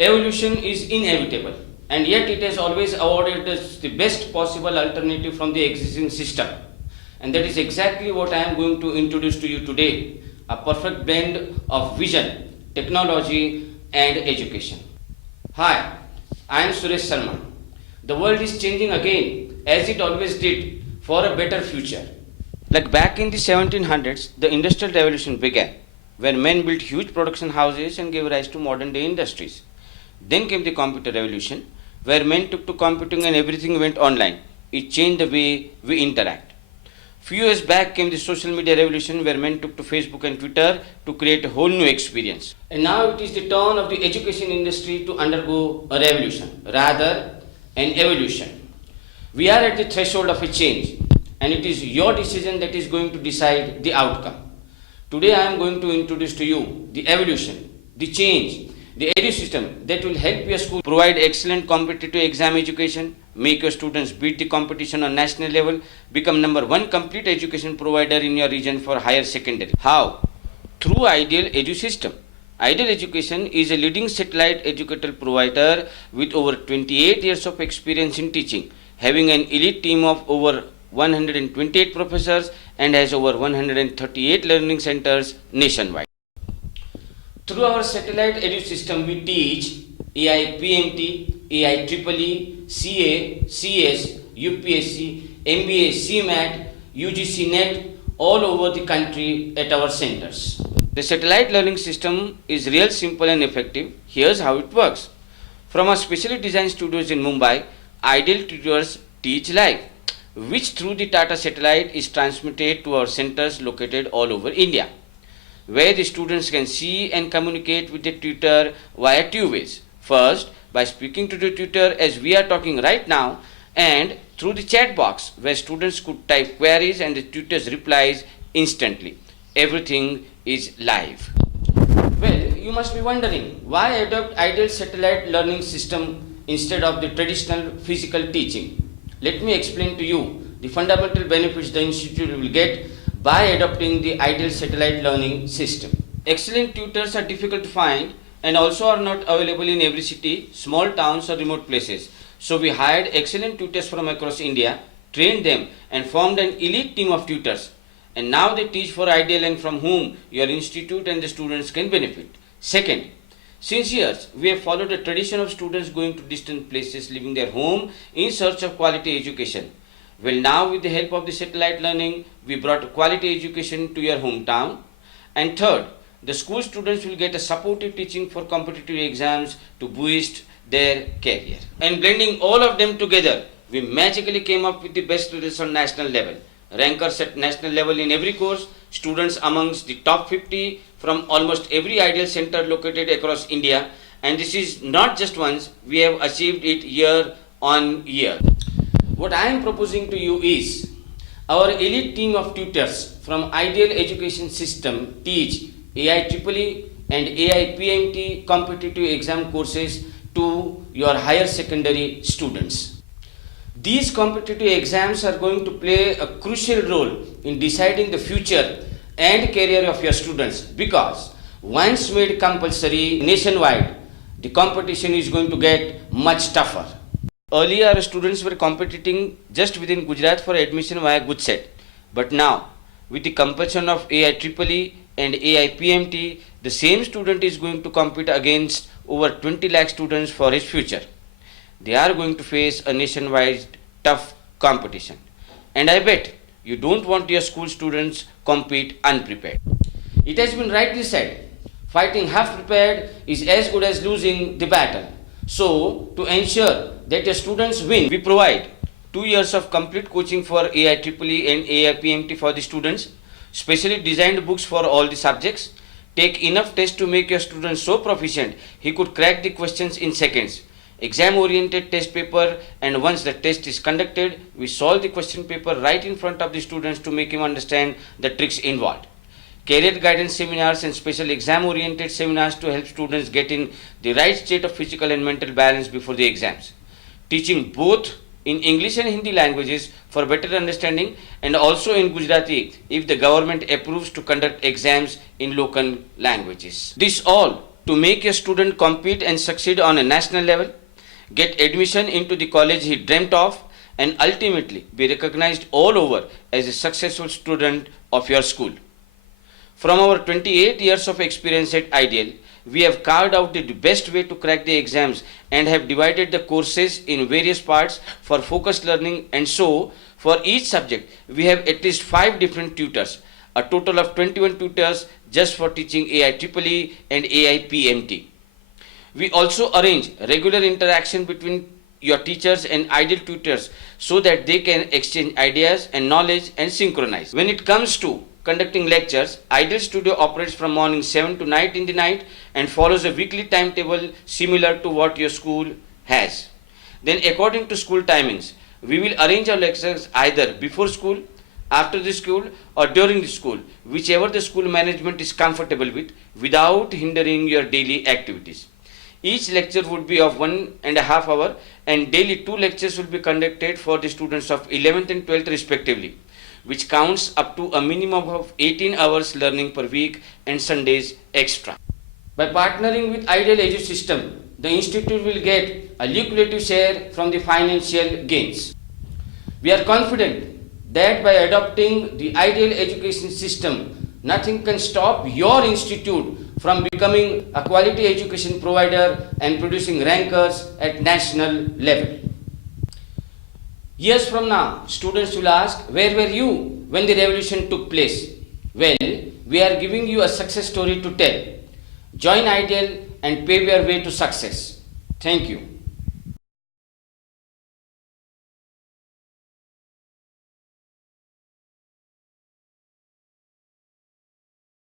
Evolution is inevitable, and yet it has always awarded us the best possible alternative from the existing system. And that is exactly what I am going to introduce to you today, a perfect blend of vision, technology, and education. Hi, I am Suresh Sharma. The world is changing again, as it always did, for a better future. Like back in the 1700s, the Industrial Revolution began, when men built huge production houses and gave rise to modern day industries. Then came the Computer Revolution, where men took to computing and everything went online. It changed the way we interact. Few years back came the social media revolution, where men took to Facebook and Twitter to create a whole new experience. And now it is the turn of the education industry to undergo a revolution, rather an evolution. We are at the threshold of a change, and it is your decision that is going to decide the outcome. Today I am going to introduce to you the evolution, the change, the edu system that will help your school provide excellent competitive exam education, make your students beat the competition on national level, become number one complete education provider in your region for higher secondary. How? Through Ideal Edu System. Ideal Education is a leading satellite educational provider with over 28 years of experience in teaching, having an elite team of over 128 professors and has over 138 learning centers nationwide. Through our satellite edu system, we teach AI PMT, AI EEE, CA, CS, UPSC, MBA, CMAT, UGC NET all over the country at our centers. The satellite learning system is real simple and effective. Here's how it works. From our specially designed studios in Mumbai, Ideal tutors teach live, which through the Tata satellite is transmitted to our centers located all over India, where the students can see and communicate with the tutor via two ways. First, by speaking to the tutor as we are talking right now, and through the chat box where students could type queries and the tutors replies instantly. Everything is live. Well, you must be wondering, why adopt Ideal satellite learning system instead of the traditional physical teaching? Let me explain to you the fundamental benefits the institute will get by adopting the Ideal satellite learning system. Excellent tutors are difficult to find and also are not available in every city, small towns or remote places. So we hired excellent tutors from across India, trained them and formed an elite team of tutors. And now they teach for Ideal and from whom your institute and the students can benefit. Second, since years, we have followed a tradition of students going to distant places, leaving their home in search of quality education. Well, now with the help of the satellite learning, we brought quality education to your hometown. And third, the school students will get a supportive teaching for competitive exams to boost their career. And blending all of them together, we magically came up with the best results on national level. Rankers at national level in every course, students amongst the top 50 from almost every Ideal center located across India. And this is not just once, we have achieved it year on year. What I am proposing to you is, our elite team of tutors from Ideal Education System teach AI EEE and AI PMT competitive exam courses to your higher secondary students. These competitive exams are going to play a crucial role in deciding the future and career of your students, because once made compulsory nationwide, the competition is going to get much tougher. Earlier, our students were competing just within Gujarat for admission via GUJSET. But now, with the compulsion of AI EEE and AI PMT, the same student is going to compete against over 20 lakh students for his future. They are going to face a nationwide tough competition. And I bet you don't want your school students compete unprepared. It has been rightly said, fighting half prepared is as good as losing the battle. So, to ensure that your students win, we provide 2 years of complete coaching for AI EEE and AI PMT for the students, specially designed books for all the subjects, take enough tests to make your student so proficient he could crack the questions in seconds, exam oriented test paper, and once the test is conducted, we solve the question paper right in front of the students to make him understand the tricks involved. Career guidance seminars and special exam oriented seminars to help students get in the right state of physical and mental balance before the exams. Teaching both in English and Hindi languages for better understanding, and also in Gujarati if the government approves to conduct exams in local languages. This all to make a student compete and succeed on a national level, get admission into the college he dreamt of, and ultimately be recognized all over as a successful student of your school. From our 28 years of experience at Ideal, we have carved out the best way to crack the exams and have divided the courses in various parts for focused learning, and so for each subject we have at least 5 different tutors, a total of 21 tutors just for teaching AIEEE and AIPMT. We also arrange regular interaction between your teachers and Ideal tutors so that they can exchange ideas and knowledge and synchronize. When it comes to conducting lectures, Ideal Studio operates from morning 7 to night in the night and follows a weekly timetable similar to what your school has. Then according to school timings, we will arrange our lectures either before school, after the school, or during the school, whichever the school management is comfortable with, without hindering your daily activities. Each lecture would be of 1.5 hours, and daily 2 lectures will be conducted for the students of 11th and 12th respectively, which counts up to a minimum of 18 hours learning per week and Sundays extra. By partnering with Ideal EduSystem, the institute will get a lucrative share from the financial gains. We are confident that by adopting the Ideal education system, nothing can stop your institute from becoming a quality education provider and producing rankers at national level. Years from now, students will ask, where were you when the revolution took place? Well, we are giving you a success story to tell. Join Ideal and pave your way to success. Thank you.